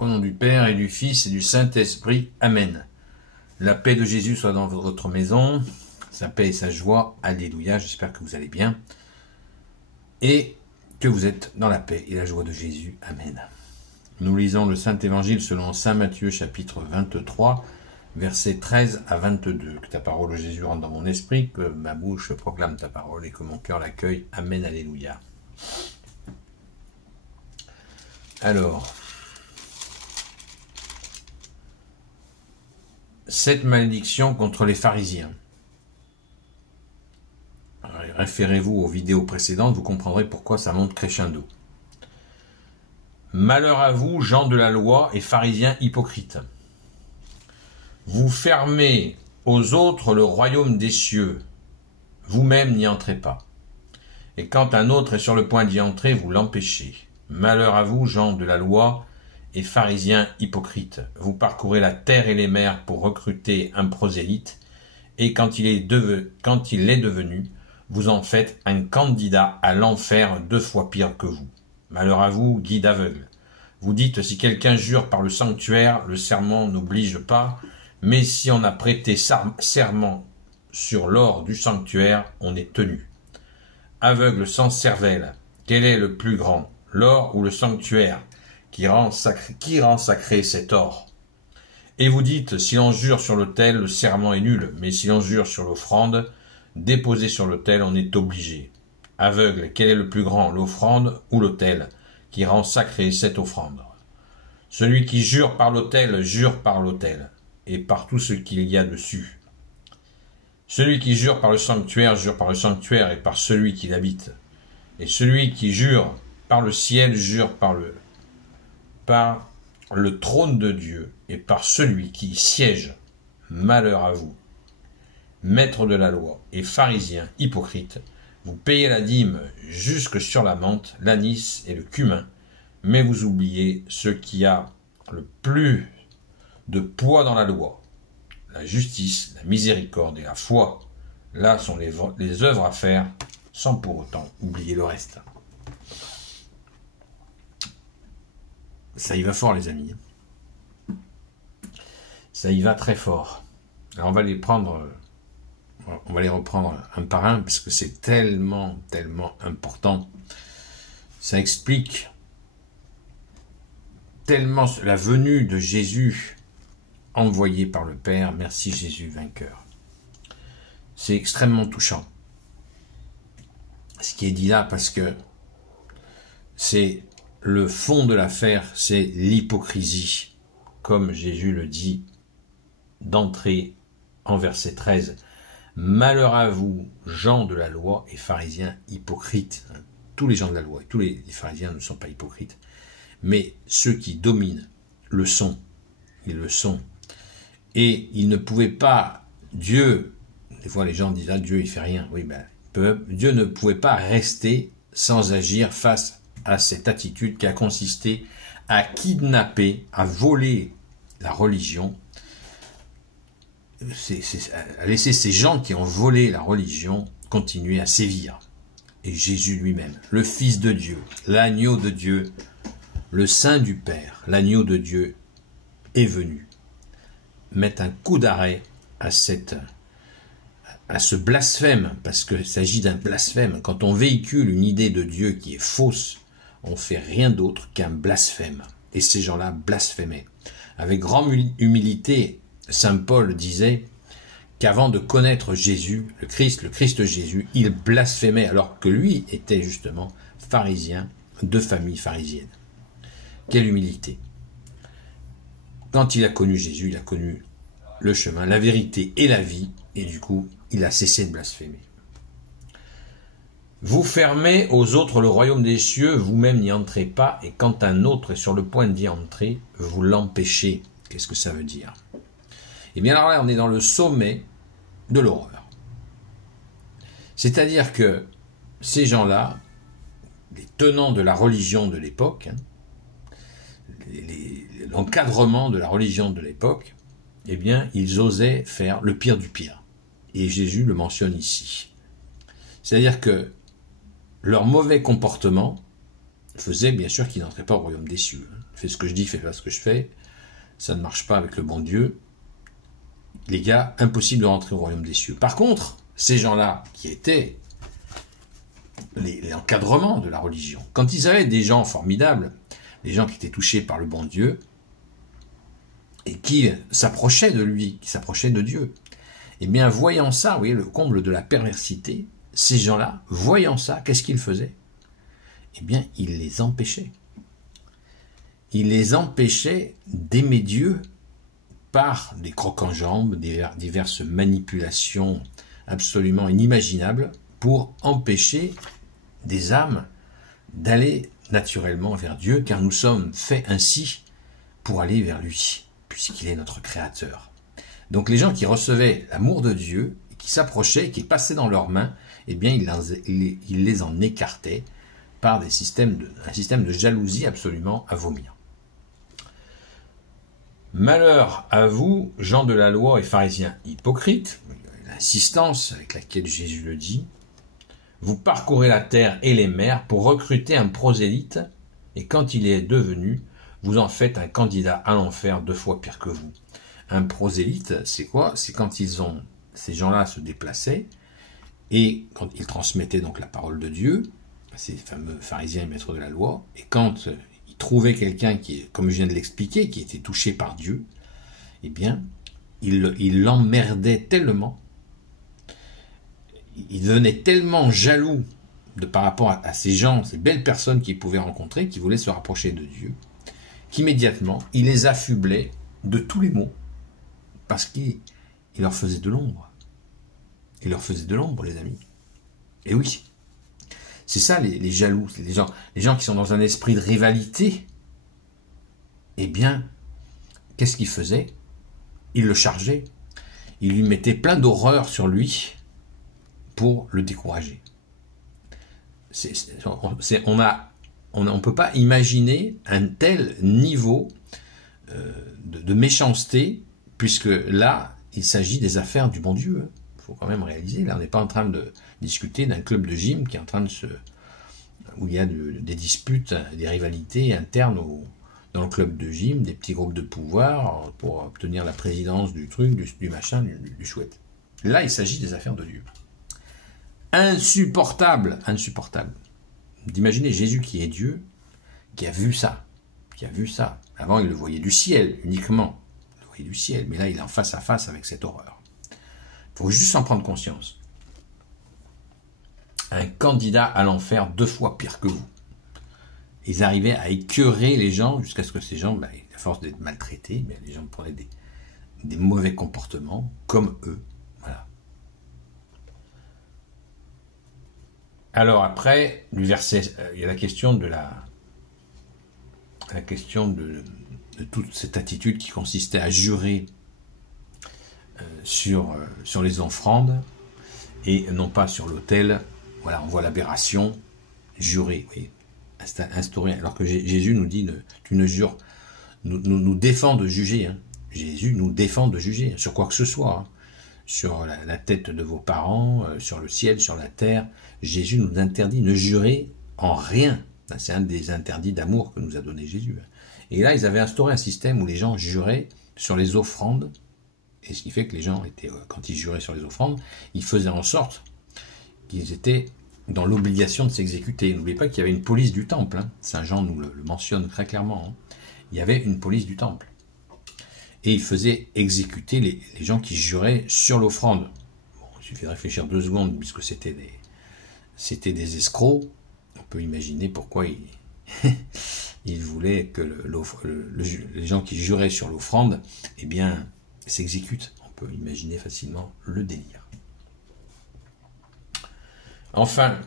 Au nom du Père et du Fils et du Saint-Esprit. Amen. La paix de Jésus soit dans votre maison, sa paix et sa joie. Alléluia, j'espère que vous allez bien et que vous êtes dans la paix et la joie de Jésus. Amen. Nous lisons le Saint-Évangile selon saint Matthieu, chapitre 23, versets 13 à 22. Que ta parole, Jésus, rentre dans mon esprit, que ma bouche proclame ta parole et que mon cœur l'accueille. Amen, alléluia. Alors, cette malédiction contre les pharisiens. Référez-vous aux vidéos précédentes, vous comprendrez pourquoi ça monte crescendo. Malheur à vous, gens de la loi et pharisiens hypocrites. Vous fermez aux autres le royaume des cieux, vous-même n'y entrez pas. Et quand un autre est sur le point d'y entrer, vous l'empêchez. Malheur à vous, gens de la loi et pharisiens hypocrites. Vous parcourez la terre et les mers pour recruter un prosélyte, et quand il est devenu, vous en faites un candidat à l'enfer 2 fois pire que vous. Malheur à vous, guide aveugle. Vous dites, si quelqu'un jure par le sanctuaire, le serment n'oblige pas, mais si on a prêté serment sur l'or du sanctuaire, on est tenu. Aveugle sans cervelle, quel est le plus grand, l'or ou le sanctuaire, qui rend sacré cet or? Et vous dites, si l'on jure sur l'autel, le serment est nul, mais si l'on jure sur l'offrande, déposée sur l'autel, on est obligé. Aveugle, quel est le plus grand, l'offrande ou l'autel, qui rend sacré cette offrande? Celui qui jure par l'autel, et par tout ce qu'il y a dessus. Celui qui jure par le sanctuaire et par celui qui l'habite. Et celui qui jure par le ciel, jure par le trône de Dieu et par celui qui y siège. Malheur à vous, maîtres de la loi et pharisiens hypocrites, vous payez la dîme jusque sur la menthe, l'anis et le cumin, mais vous oubliez ce qui a le plus de poids dans la loi, la justice, la miséricorde et la foi. Là sont les œuvres à faire, sans pour autant oublier le reste. Ça y va fort, les amis. Ça y va très fort. Alors on va les reprendre un par un, parce que c'est tellement important. Ça explique tellement la venue de Jésus envoyé par le Père. Merci Jésus vainqueur. C'est extrêmement touchant ce qui est dit là, parce que c'est le fond de l'affaire, c'est l'hypocrisie, comme Jésus le dit d'entrée en verset 13. Malheur à vous, gens de la loi et pharisiens hypocrites. Tous les gens de la loi et tous les pharisiens ne sont pas hypocrites, mais ceux qui dominent le sont. Ils le sont. Et ils ne pouvaient pas, Dieu, des fois les gens disent, ah, Dieu il fait rien. Oui, Dieu ne pouvait pas rester sans agir face à cette attitude qui a consisté à kidnapper, à voler la religion, à laisser ces gens qui ont volé la religion continuer à sévir. Et Jésus lui-même, le Fils de Dieu, l'agneau de Dieu, le Saint du Père, l'agneau de Dieu, est venu mettre un coup d'arrêt à ce blasphème, parce qu'il s'agit d'un blasphème. Quand on véhicule une idée de Dieu qui est fausse, on fait rien d'autre qu'un blasphème. Et ces gens-là blasphémaient. Avec grande humilité, saint Paul disait qu'avant de connaître Jésus, le Christ Jésus, il blasphémait, alors que lui était justement pharisien, de famille pharisienne. Quelle humilité! Quand il a connu Jésus, il a connu le chemin, la vérité et la vie, et du coup, il a cessé de blasphémer. Vous fermez aux autres le royaume des cieux, vous-même n'y entrez pas, et quand un autre est sur le point d'y entrer, vous l'empêchez. Qu'est-ce que ça veut dire? Eh bien alors là, on est dans le sommet de l'horreur. C'est-à-dire que ces gens-là, les tenants de la religion de l'époque, l'encadrement de la religion de l'époque, eh bien, ils osaient faire le pire du pire. Et Jésus le mentionne ici. C'est-à-dire que leur mauvais comportement faisait bien sûr qu'il n'entrait pas au royaume des cieux. Fais ce que je dis, fais pas ce que je fais. Ça ne marche pas avec le bon Dieu. Les gars, impossible de rentrer au royaume des cieux. Par contre, ces gens-là, qui étaient les encadrements de la religion, quand ils avaient des gens formidables, des gens qui étaient touchés par le bon Dieu, et qui s'approchaient de lui, qui s'approchaient de Dieu, eh bien, voyant ça, vous voyez, le comble de la perversité, ces gens-là, voyant ça, qu'est-ce qu'ils faisaient? Eh bien, ils les empêchaient. Ils les empêchaient d'aimer Dieu par des crocs-en-jambes, diverses manipulations absolument inimaginables pour empêcher des âmes d'aller naturellement vers Dieu, car nous sommes faits ainsi pour aller vers lui, puisqu'il est notre Créateur. Donc les gens qui recevaient l'amour de Dieu, qui s'approchaient, qui passaient dans leurs mains, eh bien ils les en écartaient par un système de jalousie absolument à vomir. Malheur à vous, gens de la loi et pharisiens hypocrites, l'insistance avec laquelle Jésus le dit, vous parcourez la terre et les mers pour recruter un prosélyte, et quand il est devenu, vous en faites un candidat à l'enfer 2 fois pire que vous. Un prosélyte, c'est quoi? C'est quand ces gens-là se déplaçaient, et quand ils transmettaient donc la parole de Dieu, ces fameux pharisiens et maîtres de la loi, et quand ils trouvaient quelqu'un qui, comme je viens de l'expliquer, qui était touché par Dieu, eh bien, ils l'emmerdaient tellement, ils devenaient tellement jaloux par rapport à ces gens, ces belles personnes qu'ils pouvaient rencontrer, qui voulaient se rapprocher de Dieu, qu'immédiatement, ils les affublaient de tous les maux, parce qu'il leur faisait de l'ombre. Il leur faisait de l'ombre, les amis. Et oui, c'est ça les jaloux, les gens qui sont dans un esprit de rivalité. Eh bien, qu'est-ce qu'ils faisaient? Ils le chargeaient. Ils lui mettaient plein d'horreur sur lui pour le décourager. On ne peut pas imaginer un tel niveau de méchanceté, puisque là, il s'agit des affaires du bon Dieu. Il faut quand même réaliser, là, on n'est pas en train de discuter d'un club de gym qui est en train où il y a des disputes, des rivalités internes dans le club de gym, des petits groupes de pouvoir pour obtenir la présidence du truc, du machin, du chouette. Là, il s'agit des affaires de Dieu. Insupportable d'imaginer Jésus qui est Dieu, qui a vu ça. Avant, il le voyait du ciel uniquement. Il le voyait du ciel, mais là, il est en face à face avec cette horreur. Il faut juste en prendre conscience. Un candidat à l'enfer 2 fois pire que vous. Ils arrivaient à écœurer les gens jusqu'à ce que ces gens, à force d'être maltraités, les gens prenaient des mauvais comportements comme eux. Voilà. Alors après, du verset, il y a la question de toute cette attitude qui consistait à jurer sur les offrandes et non pas sur l'autel. Voilà, on voit l'aberration, jurer, oui, instaurer. Alors que Jésus nous dit, tu ne jures, nous défend de juger. Hein. Jésus nous défend de juger sur quoi que ce soit. Hein. Sur la tête de vos parents, sur le ciel, sur la terre. Jésus nous interdit, ne jurez en rien. C'est un des interdits d'amour que nous a donné Jésus. Et là, ils avaient instauré un système où les gens juraient sur les offrandes. Et ce qui fait que les gens étaient, quand ils juraient sur les offrandes, ils faisaient en sorte qu'ils étaient dans l'obligation de s'exécuter. N'oubliez pas qu'il y avait une police du temple. Hein. Saint Jean nous le mentionne très clairement. Hein. Il y avait une police du temple. Et il faisait exécuter les gens qui juraient sur l'offrande. Bon, il suffit de réfléchir 2 secondes, puisque c'était des escrocs. On peut imaginer pourquoi il voulait que les gens qui juraient sur l'offrande, eh bien, s'exécutent. On peut imaginer facilement le délire. Enfin,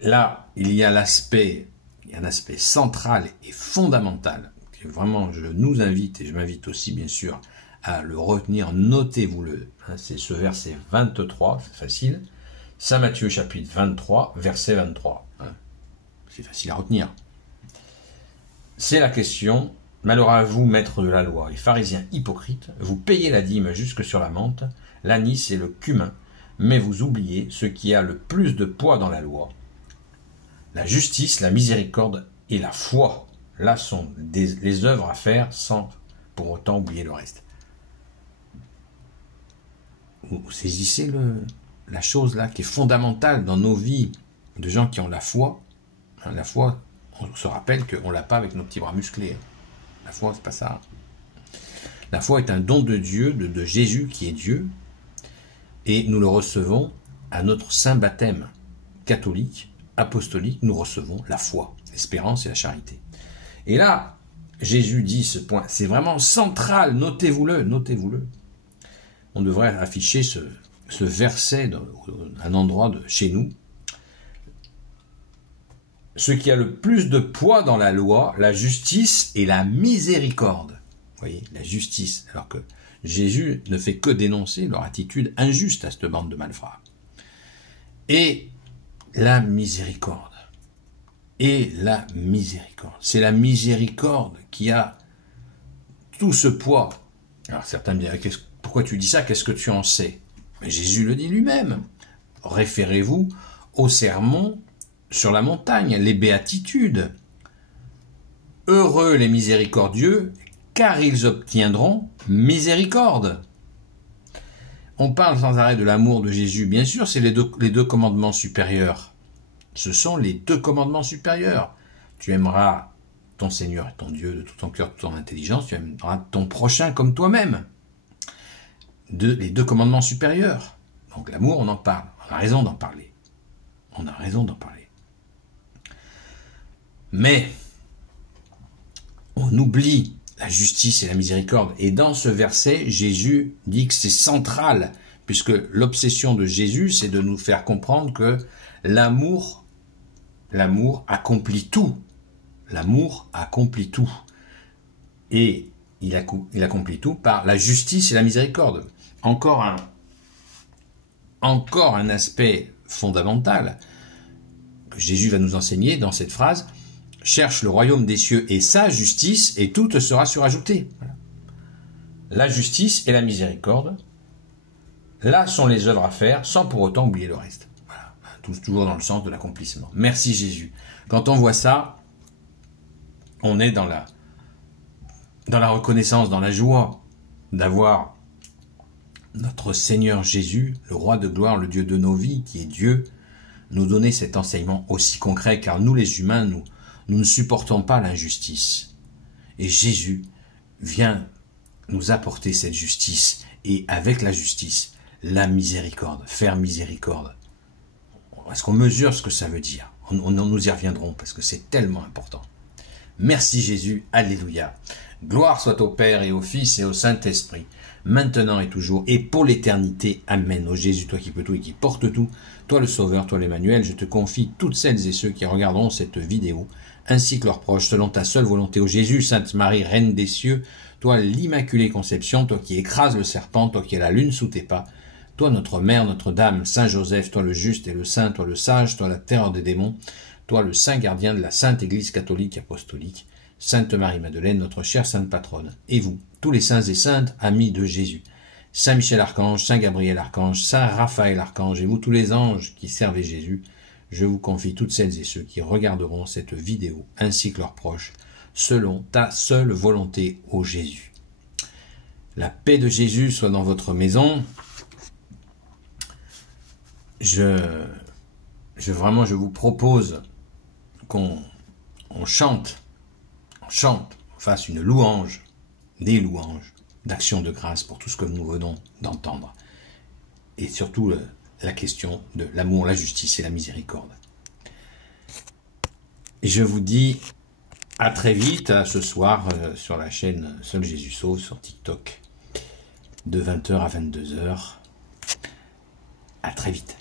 là, il y a un aspect central et fondamental. Vraiment, je nous invite, et je m'invite aussi bien sûr à le retenir, notez-vous-le, hein, c'est ce verset 23, c'est facile, Saint Matthieu chapitre 23, verset 23, hein, c'est facile à retenir. C'est la question, malheur à vous, maîtres de la loi et pharisiens hypocrites, vous payez la dîme jusque sur la menthe, l'anis et le cumin, mais vous oubliez ce qui a le plus de poids dans la loi, la justice, la miséricorde et la foi. Là sont les œuvres à faire sans pour autant oublier le reste. Vous saisissez la chose là qui est fondamentale dans nos vies de gens qui ont la foi. La foi, on se rappelle qu'on ne l'a pas avec nos petits bras musclés. La foi, c'est pas ça. La foi est un don de Dieu, de Jésus qui est Dieu, et nous le recevons à notre saint baptême catholique, apostolique, nous recevons la foi, l'espérance et la charité. Et là, Jésus dit ce point, c'est vraiment central, notez-vous-le, notez-vous-le. On devrait afficher ce verset à un endroit de chez nous. Ce qui a le plus de poids dans la loi, la justice et la miséricorde. Vous voyez, la justice, alors que Jésus ne fait que dénoncer leur attitude injuste à cette bande de malfrats. Et la miséricorde. Et la miséricorde. C'est la miséricorde qui a tout ce poids. Alors certains me disent, pourquoi tu dis ça? Qu'est-ce que tu en sais? Mais Jésus le dit lui-même. Référez-vous au sermon sur la montagne, les béatitudes. Heureux les miséricordieux, car ils obtiendront miséricorde. On parle sans arrêt de l'amour de Jésus. Bien sûr, c'est les deux commandements supérieurs. Ce sont les deux commandements supérieurs. Tu aimeras ton Seigneur et ton Dieu de tout ton cœur, de toute ton intelligence. Tu aimeras ton prochain comme toi-même. Les deux commandements supérieurs. Donc l'amour, on en parle. On a raison d'en parler. On a raison d'en parler. Mais on oublie la justice et la miséricorde. Et dans ce verset, Jésus dit que c'est central, puisque l'obsession de Jésus, c'est de nous faire comprendre que l'amour accomplit tout. L'amour accomplit tout. Et il accomplit tout par la justice et la miséricorde. Encore un aspect fondamental que Jésus va nous enseigner dans cette phrase. Cherche le royaume des cieux et sa justice, et tout te sera surajoutée. Voilà. La justice et la miséricorde, là sont les œuvres à faire, sans pour autant oublier le reste. Voilà. Toujours dans le sens de l'accomplissement. Merci Jésus. Quand on voit ça, on est dans la reconnaissance, dans la joie d'avoir notre Seigneur Jésus, le roi de gloire, le Dieu de nos vies, qui est Dieu, nous donner cet enseignement aussi concret, car nous les humains, nous ne supportons pas l'injustice. Et Jésus vient nous apporter cette justice, et avec la justice, la miséricorde, faire miséricorde. Est-ce qu'on mesure ce que ça veut dire? Nous y reviendrons, parce que c'est tellement important. Merci Jésus, alléluia. Gloire soit au Père et au Fils et au Saint-Esprit, maintenant et toujours, et pour l'éternité. Amen. Ô Jésus, toi qui peux tout et qui portes tout, toi le Sauveur, toi l'Emmanuel, je te confie toutes celles et ceux qui regarderont cette vidéo, ainsi que leurs proches, selon ta seule volonté. Ô Jésus, Sainte Marie, Reine des cieux, toi l'Immaculée Conception, toi qui écrases le serpent, toi qui as la lune sous tes pas, toi notre Mère, notre Dame, Saint Joseph, toi le juste et le saint, toi le sage, toi la terreur des démons, toi le saint gardien de la Sainte Église catholique et apostolique, Sainte Marie-Madeleine, notre chère Sainte Patronne, et vous, tous les saints et saintes, amis de Jésus, Saint Michel Archange, Saint Gabriel Archange, Saint Raphaël Archange, et vous tous les anges qui servez Jésus, je vous confie toutes celles et ceux qui regarderont cette vidéo, ainsi que leurs proches, selon ta seule volonté, ô Jésus. La paix de Jésus soit dans votre maison. Je vous propose qu'on chante, on fasse une louange, des louanges, d'action de grâce pour tout ce que nous venons d'entendre. Et surtout la question de l'amour, la justice et la miséricorde. Et je vous dis à très vite, ce soir, sur la chaîne Seul Jésus Sauve, sur TikTok, de 20h à 22h. À très vite.